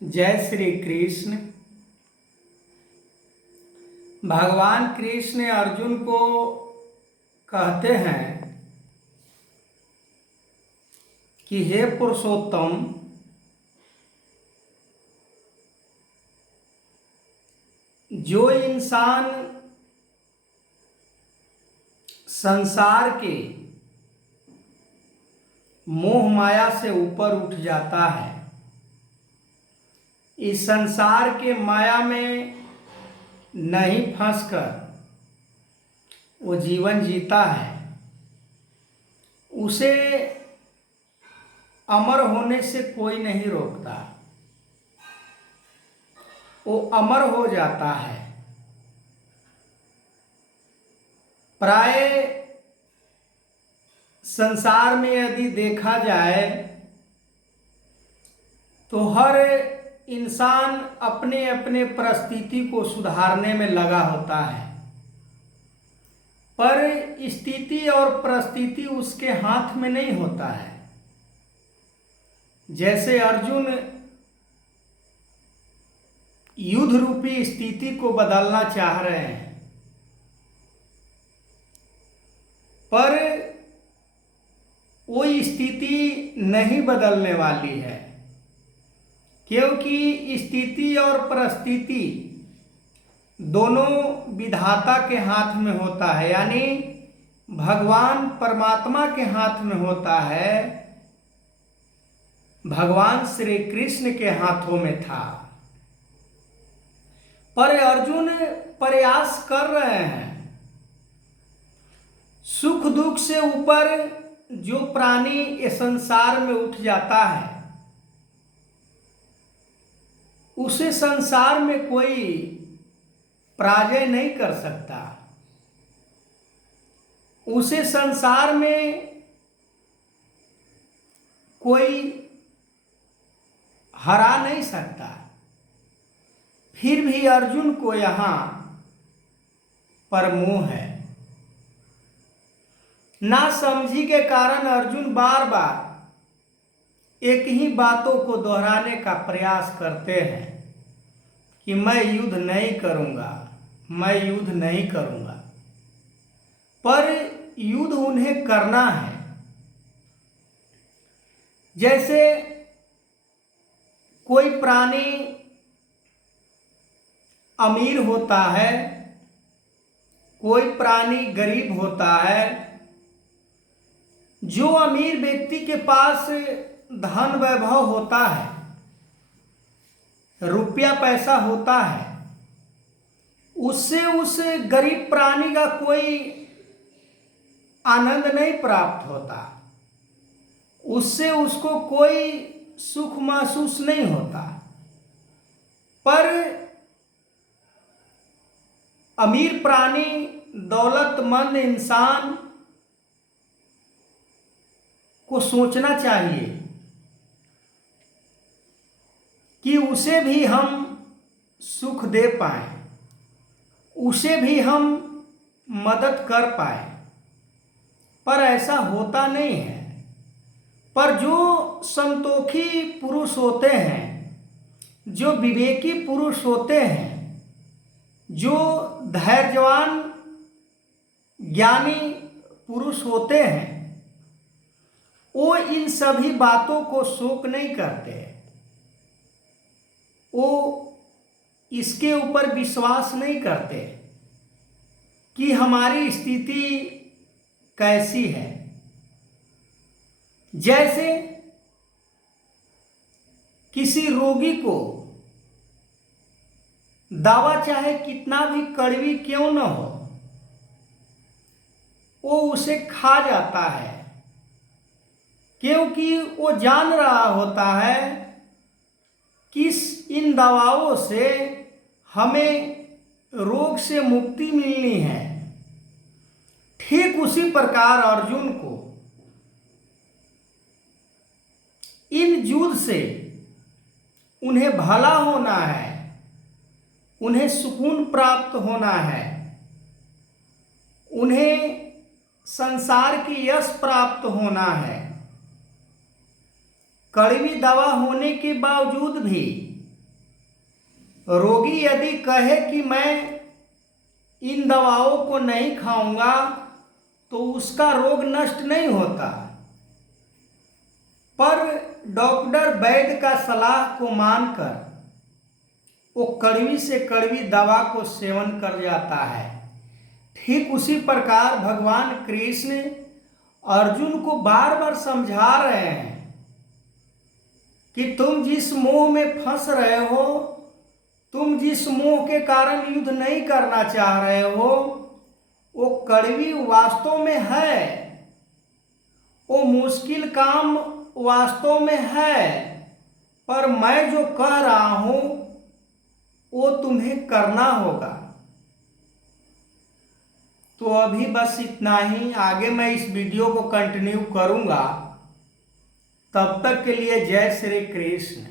जय श्री कृष्ण। भगवान कृष्ण अर्जुन को कहते हैं कि हे पुरुषोत्तम, जो इंसान संसार के मोह माया से ऊपर उठ जाता है, इस संसार के माया में नहीं फंसकर वो जीवन जीता है, उसे अमर होने से कोई नहीं रोकता। वो अमर हो जाता है। प्राय संसार में यदि देखा जाए तो हर इंसान अपने अपने परिस्थिति को सुधारने में लगा होता है, पर स्थिति और परिस्थिति उसके हाथ में नहीं होता है। जैसे अर्जुन युद्ध रूपी स्थिति को बदलना चाह रहे हैं, पर वो स्थिति नहीं बदलने वाली है, क्योंकि स्थिति और परिस्थिति दोनों विधाता के हाथ में होता है, यानी भगवान परमात्मा के हाथ में होता है। भगवान श्री कृष्ण के हाथों में था, पर अर्जुन प्रयास कर रहे हैं। सुख दुख से ऊपर जो प्राणी इस संसार में उठ जाता है, उसे संसार में कोई पराजय नहीं कर सकता, उसे संसार में कोई हरा नहीं सकता। फिर भी अर्जुन को यहाँ पर मोह है। ना समझी के कारण अर्जुन बार बार एक ही बातों को दोहराने का प्रयास करते हैं कि मैं युद्ध नहीं करूंगा, मैं युद्ध नहीं करूंगा, पर युद्ध उन्हें करना है। जैसे कोई प्राणी अमीर होता है, कोई प्राणी गरीब होता है। जो अमीर व्यक्ति के पास धन वैभव होता है, रुपया पैसा होता है, उससे उस गरीब प्राणी का कोई आनंद नहीं प्राप्त होता, उससे उसको कोई सुख महसूस नहीं होता। पर अमीर प्राणी, दौलतमंद इंसान को सोचना चाहिए कि उसे भी हम सुख दे पाए, उसे भी हम मदद कर पाए, पर ऐसा होता नहीं है। पर जो संतोषी पुरुष होते हैं, जो विवेकी पुरुष होते हैं, जो धैर्यवान ज्ञानी पुरुष होते हैं, वो इन सभी बातों को शोक नहीं करते। वो इसके ऊपर विश्वास नहीं करते कि हमारी स्थिति कैसी है। जैसे किसी रोगी को दवा चाहे कितना भी कड़वी क्यों न हो, वो उसे खा जाता है, क्योंकि वो जान रहा होता है कि इन दवाओं से हमें रोग से मुक्ति मिलनी है। ठीक उसी प्रकार अर्जुन को इन युद्ध से उन्हें भला होना है, उन्हें सुकून प्राप्त होना है, उन्हें संसार की यश प्राप्त होना है। कड़वी दवा होने के बावजूद भी रोगी यदि कहे कि मैं इन दवाओं को नहीं खाऊंगा तो उसका रोग नष्ट नहीं होता, पर डॉक्टर वैद्य का सलाह को मानकर वो कड़वी से कड़वी दवा को सेवन कर जाता है। ठीक उसी प्रकार भगवान कृष्ण अर्जुन को बार बार समझा रहे हैं कि तुम जिस मोह में फंस रहे हो, तुम जिस मोह के कारण युद्ध नहीं करना चाह रहे हो, वो कड़वी वास्तव में है, वो मुश्किल काम वास्तव में है, पर मैं जो कह रहा हूं वो तुम्हें करना होगा। तो अभी बस इतना ही, आगे मैं इस वीडियो को कंटिन्यू करूंगा। तब तक के लिए जय श्री कृष्ण।